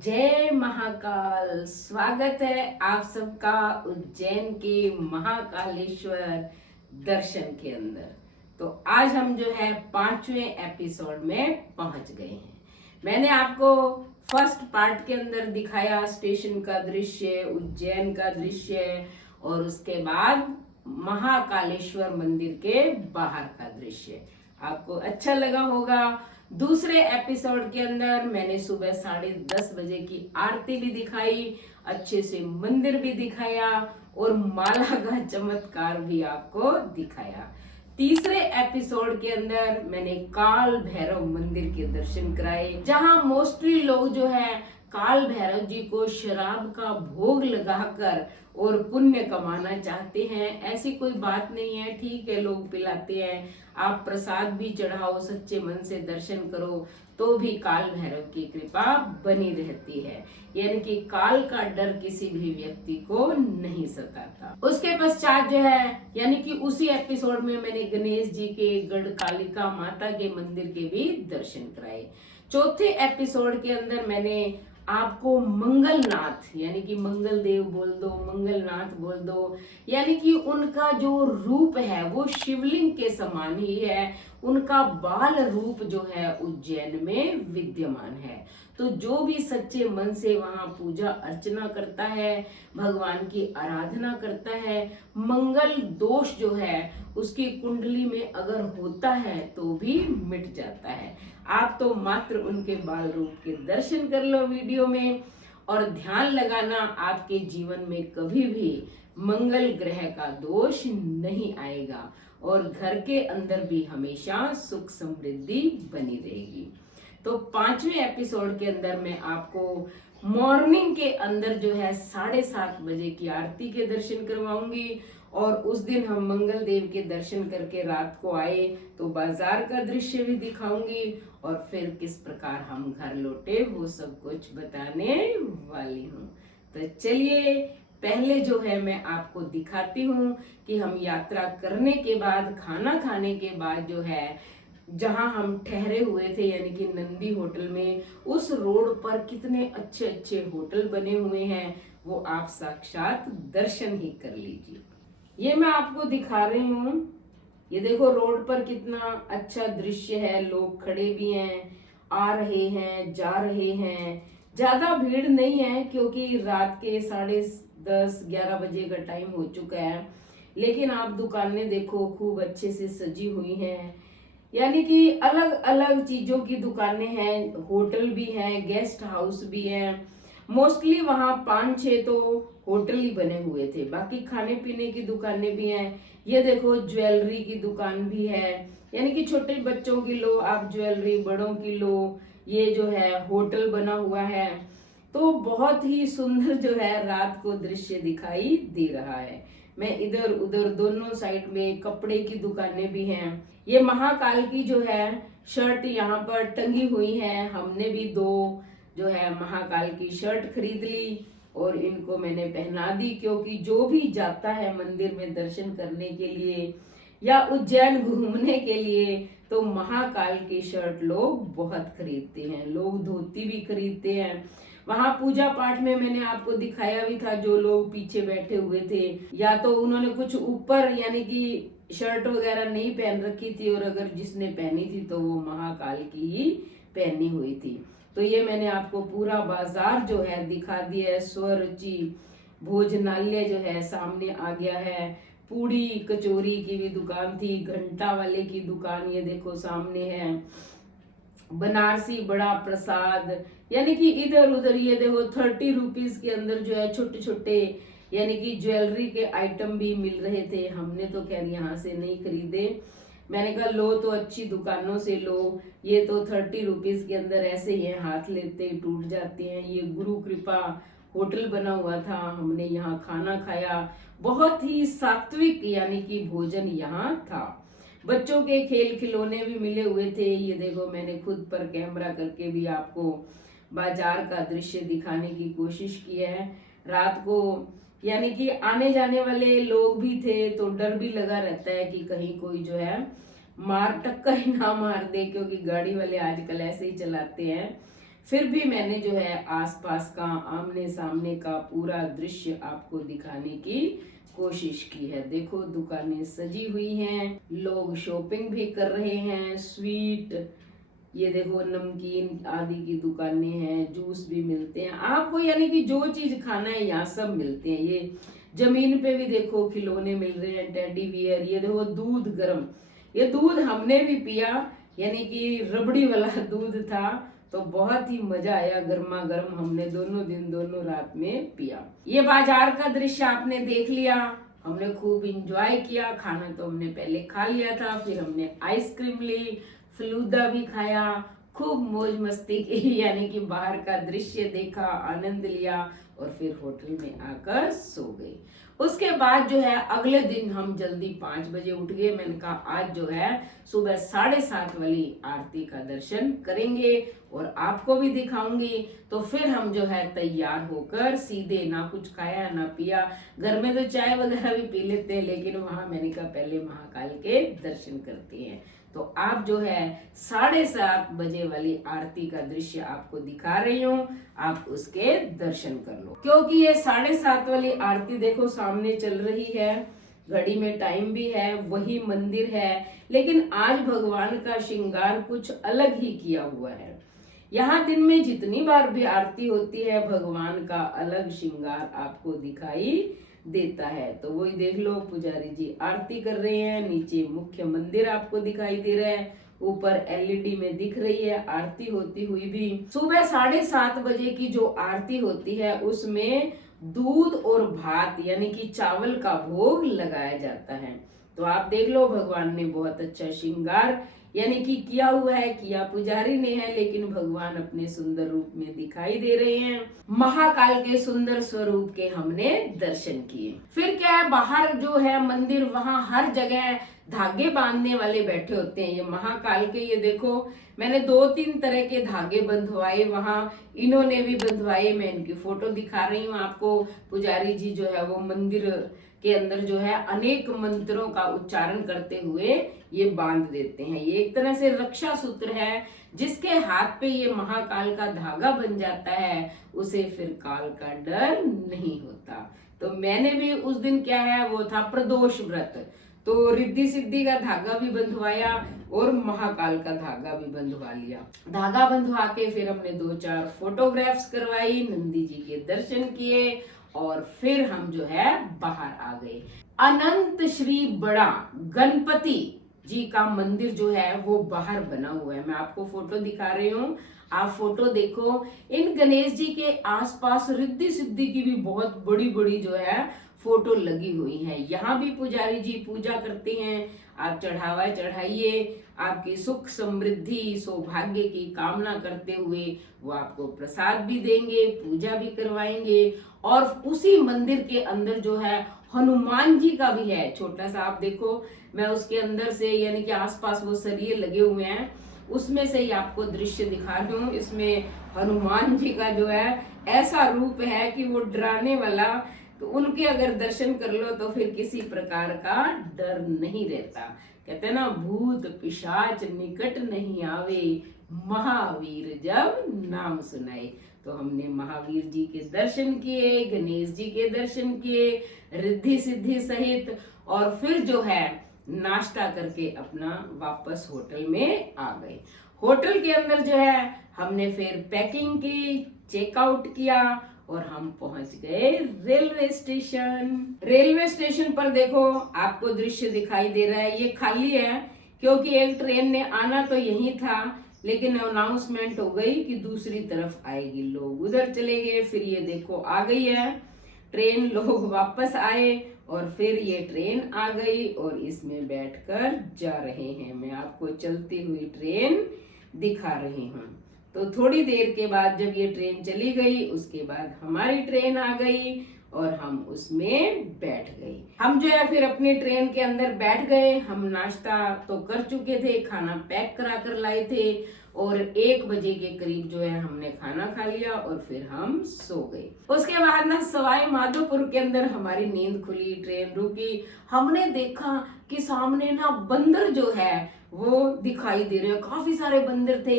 जय महाकाल। स्वागत है आप सबका उज्जैन के महाकालेश्वर दर्शन के अंदर। तो आज हम जो है 5वें एपिसोड में पहुंच गए हैं। मैंने आपको फर्स्ट पार्ट के अंदर दिखाया स्टेशन का दृश्य, उज्जैन का दृश्य और उसके बाद महाकालेश्वर मंदिर के बाहर का दृश्य। आपको अच्छा लगा होगा। दूसरे एपिसोड के अंदर मैंने सुबह 10:30 बजे की आरती भी दिखाई, अच्छे से मंदिर भी दिखाया और माला का चमत्कार भी आपको दिखाया। तीसरे एपिसोड के अंदर मैंने काल भैरव मंदिर के दर्शन कराए, जहां मोस्टली लोग जो है काल भैरव जी को शराब का भोग लगाकर और पुण्य कमाना चाहते हैं। ऐसी कोई बात नहीं है, ठीक है, लोग पिलाते हैं, आप प्रसाद भी चढ़ाओ, सच्चे मन से दर्शन करो तो भी काल भैरव की कृपा बनी रहती है। यानी कि काल का डर किसी भी व्यक्ति को नहीं सताता। उसके पश्चात जो है यानी कि उसी एपिसोड में मैंने गणेश जी के, गढ़ कालिका माता के मंदिर के भी दर्शन कराए। चौथे एपिसोड के अंदर मैंने आपको मंगलनाथ यानी कि मंगल देव बोल दो, मंगलनाथ बोल दो, यानी कि उनका जो रूप है वो शिवलिंग के समान ही है। उनका बाल रूप जो है उज्जैन में विद्यमान है। तो जो भी सच्चे मन से वहां पूजा अर्चना करता है, भगवान की आराधना करता है, मंगल दोष जो है उसकी कुंडली में अगर होता है तो भी मिट जाता है। आप तो मात्र उनके बाल रूप के दर्शन कर लो वीडियो में, और ध्यान लगाना आपके जीवन में कभी भी मंगल ग्रह का दोष नहीं आएगा और घर के अंदर भी हमेशा सुख समृद्धि बनी रहेगी। तो 5वें एपिसोड के अंदर मैं आपको मॉर्निंग के अंदर जो है 7:30 बजे की आरती के दर्शन करवाऊंगी, और उस दिन हम मंगल देव के दर्शन करके रात को आए तो बाजार का दृश्य भी दिखाऊंगी, और फिर किस प्रकार हम घर लौटे वो सब कुछ बताने वाली हूँ। तो चलिए पहले जो है मैं आपको दिखाती हूँ कि हम यात्रा करने के बाद, खाना खाने के बाद जो है जहां हम ठहरे हुए थे यानी कि नंदी होटल में, उस रोड पर कितने अच्छे अच्छे होटल बने हुए हैं वो आप साक्षात दर्शन ही कर लीजिए। ये मैं आपको दिखा रही हूँ। ये देखो रोड पर कितना अच्छा दृश्य है, लोग खड़े भी हैं, आ रहे हैं, जा रहे हैं। ज्यादा भीड़ नहीं है क्योंकि रात के 10:30-11 बजे का टाइम हो चुका है, लेकिन आप दुकानें देखो खूब अच्छे से सजी हुई हैं। यानी कि अलग अलग चीजों की दुकानें हैं, होटल भी हैं, गेस्ट हाउस भी हैं। मोस्टली वहाँ 5-6 तो होटल ही बने हुए थे, बाकी खाने पीने की दुकानें भी हैं। ये देखो ज्वेलरी की दुकान भी है, यानी कि छोटे बच्चों की लो आप ज्वेलरी, बड़ों की लो। ये जो है होटल बना हुआ है, तो बहुत ही सुंदर जो है रात को दृश्य दिखाई दे रहा है। मैं इधर उधर दोनों साइड में कपड़े की दुकानें भी हैं। ये महाकाल की जो है शर्ट यहाँ पर टंगी हुई है। हमने भी 2 जो है महाकाल की शर्ट खरीद ली और इनको मैंने पहना दी, क्योंकि जो भी जाता है मंदिर में दर्शन करने के लिए या उज्जैन घूमने के लिए तो महाकाल की शर्ट लोग बहुत खरीदते हैं। लोग धोती भी खरीदते हैं। वहां पूजा पाठ में मैंने आपको दिखाया भी था, जो लोग पीछे बैठे हुए थे या तो उन्होंने कुछ ऊपर यानी कि शर्ट वगैरह नहीं पहन रखी थी, और अगर जिसने पहनी थी तो वो महाकाल की ही पहनी हुई थी। तो ये मैंने आपको पूरा बाजार जो है दिखा दिया है। स्वरुचि भोजनालय जो है सामने आ गया है। पूड़ी कचौरी की भी दुकान थी, घंटा वाले की दुकान ये देखो सामने है, बनारसी बड़ा प्रसाद, यानी कि इधर उधर ये देखो 30 रुपीज के अंदर जो है छोटे छोटे यानी कि ज्वेलरी के आइटम भी मिल रहे थे। हमने तो खैर यहाँ से नहीं खरीदे, मैंने कहा लो तो अच्छी दुकानों से लो, ये तो 30 रुपीज के अंदर ऐसे ही हाथ लेते ही टूट जाते हैं। ये गुरु कृपा होटल बना हुआ था, हमने यहाँ खाना खाया, बहुत ही सात्विक यानी कि भोजन यहाँ था। बच्चों के खेल खिलौने भी मिले हुए थे। ये देखो मैंने खुद पर कैमरा करके भी आपको बाजार का दृश्य दिखाने की कोशिश की है। रात को यानी कि आने जाने वाले लोग भी थे तो डर भी लगा रहता है कि कहीं कोई जो है मार टक्कर ही ना मार दे, क्योंकि गाड़ी वाले आजकल ऐसे ही चलाते हैं। फिर भी मैंने जो है आसपास का आमने सामने का पूरा दृश्य आपको दिखाने की कोशिश की है। देखो दुकानें सजी हुई हैं, लोग शॉपिंग भी कर रहे हैं, स्वीट, ये देखो नमकीन आदि की दुकानें हैं, जूस भी मिलते हैं आपको, यानी कि जो चीज खाना है यहाँ सब मिलते हैं। ये जमीन पे भी देखो खिलौने मिल रहे हैं, टेडी बियर, ये देखो दूध गरम, ये दूध हमने भी पिया, यानी कि रबड़ी वाला दूध था, तो बहुत ही मजा आया, गर्मा गर्म हमने दोनों दिन दोनों रात में पिया। ये बाजार का दृश्य आपने देख लिया, हमने खूब इंजॉय किया। खाना तो हमने पहले खा लिया था, फिर हमने आइसक्रीम ली, फलूदा भी खाया, खूब मौज मस्ती की, यानी कि बाहर का दृश्य देखा, आनंद लिया और फिर होटल में आकर सो गए। उसके बाद जो है अगले दिन हम जल्दी 5 बजे उठ गए। मैंने कहा आज जो है सुबह 7:30 वाली आरती का दर्शन करेंगे और आपको भी दिखाऊंगी। तो फिर हम जो है तैयार होकर सीधे, ना कुछ खाया ना पिया, घर में तो चाय वगैरह भी पी लेते हैं, लेकिन वहां मैंने कहा पहले महाकाल के दर्शन करते हैं। तो आप जो है 7:30 बजे वाली आरती का दृश्य आपको दिखा रही हूँ, आप उसके दर्शन कर लो, क्योंकि ये 7:30 वाली आरती देखो सामने चल रही है, घड़ी में टाइम भी है, वही मंदिर है, लेकिन आज भगवान का श्रृंगार कुछ अलग ही किया हुआ है। यहाँ दिन में जितनी बार भी आरती होती है भगवान का अलग श्रृंगार आपको दिखाई देता है। तो वही देख लो, पुजारी जी आरती कर रहे हैं, नीचे मुख्य मंदिर आपको दिखाई दे रहा है, ऊपर एलईडी में दिख रही है आरती होती हुई भी। सुबह 7:30 बजे की जो आरती होती है उसमें दूध और भात यानी कि चावल का भोग लगाया जाता है। तो आप देख लो भगवान ने बहुत अच्छा श्रृंगार यानी कि किया हुआ है, किया पुजारी ने है, लेकिन भगवान अपने सुंदर रूप में दिखाई दे रहे हैं। महाकाल के सुंदर स्वरूप के हमने दर्शन किए। फिर क्या है, बाहर जो है मंदिर, वहां हर जगह धागे बांधने वाले बैठे होते हैं। ये महाकाल के, ये देखो मैंने 2-3 तरह के धागे बंधवाए, वहां इन्होंने भी बंधवाए, मैं इनकी फोटो दिखा रही हूँ आपको। पुजारी जी जो है वो मंदिर के अंदर जो है अनेक मंत्रों का उच्चारण करते हुए ये बांध देते हैं। ये एक तरह से रक्षा सूत्र है, जिसके हाथ पे ये महाकाल का धागा बन जाता है उसे फिर काल का डर नहीं होता। तो मैंने भी उस दिन क्या है, वो था प्रदोष व्रत, तो रिद्धि सिद्धि का धागा भी बंधवाया और महाकाल का धागा भी बंधवा लिया। धागा बंधवा के फिर हमने 2-4 फोटोग्राफ्स करवाई, नंदी जी के दर्शन किए और फिर हम जो है बाहर आ गए। अनंत श्री बड़ा गणपति जी का मंदिर जो है वो बाहर बना हुआ है, मैं आपको फोटो दिखा रही हूँ, आप फोटो देखो। इन गणेश जी के आसपास रिद्धि सिद्धि की भी बहुत बड़ी बड़ी जो है फोटो लगी हुई है। यहाँ भी पुजारी जी पूजा करते हैं, आप चढ़ावा चढ़ाइए, आपकी सुख समृद्धि सौभाग्य की कामना करते हुए वो आपको प्रसाद भी देंगे, पूजा भी करवाएंगे। और उसी मंदिर के अंदर जो है हनुमान जी का भी है छोटा सा, आप देखो मैं उसके अंदर से यानी कि आसपास वो सरिये लगे हुए हैं, उसमें से ही आपको दृश्य दिखा रही हूँ। इसमें हनुमान जी का जो है ऐसा रूप है कि वो डराने वाला, तो उनके अगर दर्शन कर लो तो फिर किसी प्रकार का डर नहीं रहता। कहते हैं ना, भूत पिशाच निकट नहीं आवे, महावीर जब नाम सुनाए। तो हमने महावीर जी के दर्शन किए, गणेश जी के दर्शन किए रिद्धि सिद्धि सहित, और फिर जो है नाश्ता करके अपना वापस होटल में आ गए। होटल के अंदर जो है हमने फिर पैकिंग की, चेकआउट किया और हम पहुंच गए रेलवे स्टेशन। रेलवे स्टेशन पर देखो आपको दृश्य दिखाई दे रहा है, ये खाली है क्योंकि एक ट्रेन ने आना तो यही था, लेकिन अनाउंसमेंट हो गई कि दूसरी तरफ आएगी, लोग उधर चले गए। फिर ये देखो आ गई है ट्रेन, लोग वापस आए और फिर ये ट्रेन आ गई और इसमें बैठकर जा रहे हैं। मैं आपको चलती हुई ट्रेन दिखा रही हूँ। तो थोड़ी देर के बाद जब ये ट्रेन चली गई, उसके बाद हमारी ट्रेन आ गई और हम उसमें बैठ गए। हम जो है फिर अपनी ट्रेन के अंदर बैठ गए। हम नाश्ता तो कर चुके थे, खाना पैक करा कर लाए थे और 1 बजे के करीब जो है हमने खाना खा लिया और फिर हम सो गए। उसके बाद ना सवाई माधोपुर के अंदर हमारी नींद खुली, ट्रेन रुकी, हमने देखा कि सामने ना बंदर जो है वो दिखाई दे रहे हैं, काफी सारे बंदर थे।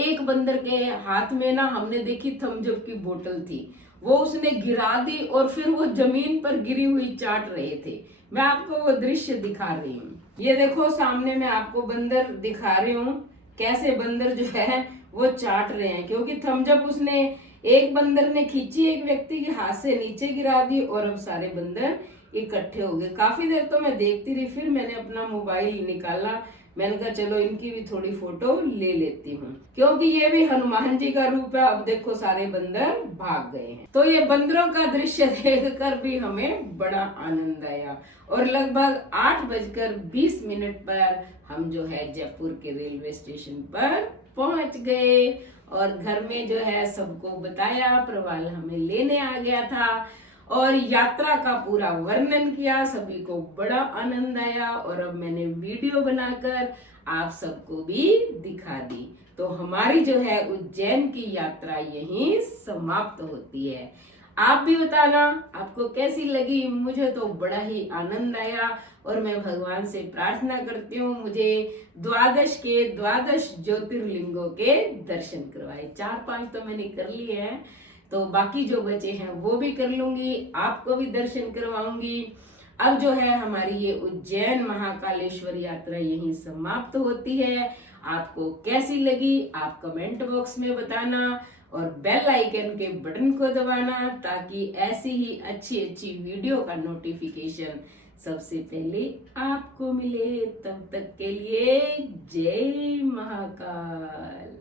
एक बंदर के हाथ में ना हमने देखी थम्स अप की बोतल थी, वो उसने गिरा दी और फिर वो जमीन पर गिरी हुई चाट रहे थे। मैं आपको वो दृश्य दिखा रही हूँ, ये देखो सामने मैं आपको बंदर दिखा रही हूँ, कैसे बंदर जो है वो चाट रहे हैं, क्योंकि थम्स अप उसने एक बंदर ने खींची, एक व्यक्ति के हाथ से नीचे गिरा दी और अब सारे बंदर इकट्ठे हो गए। काफी देर तो मैं देखती रही, फिर मैंने अपना मोबाइल निकाला, मैंने कहा चलो इनकी भी थोड़ी फोटो ले लेती हूँ, क्योंकि ये भी हनुमान जी का रूप है। अब देखो सारे बंदर भाग गए हैं। तो ये बंदरों का दृश्य देखकर भी हमें बड़ा आनंद आया और लगभग 8:20 पर हम जो है जयपुर के रेलवे स्टेशन पर पहुंच गए और घर में जो है सबको बताया, प्रवाल हमें लेने आ गया था और यात्रा का पूरा वर्णन किया। सभी को बड़ा आनंद आया और अब मैंने वीडियो बनाकर आप सबको भी दिखा दी। तो हमारी जो है उज्जैन की यात्रा यहीं समाप्त होती है। आप भी बताना आपको कैसी लगी। मुझे तो बड़ा ही आनंद आया और मैं भगवान से प्रार्थना करती हूँ मुझे द्वादश के 12 ज्योतिर्लिंगों के दर्शन करवाए। 4-5 तो मैंने कर लिए हैं, तो बाकी जो बचे हैं वो भी कर लूंगी, आपको भी दर्शन करवाऊंगी। अब जो है हमारी ये उज्जैन महाकालेश्वर यात्रा यहीं समाप्त होती है। आपको कैसी लगी आप कमेंट बॉक्स में बताना और बेल आइकन के बटन को दबाना, ताकि ऐसी ही अच्छी अच्छी वीडियो का नोटिफिकेशन सबसे पहले आपको मिले। तब तक के लिए जय महाकाल।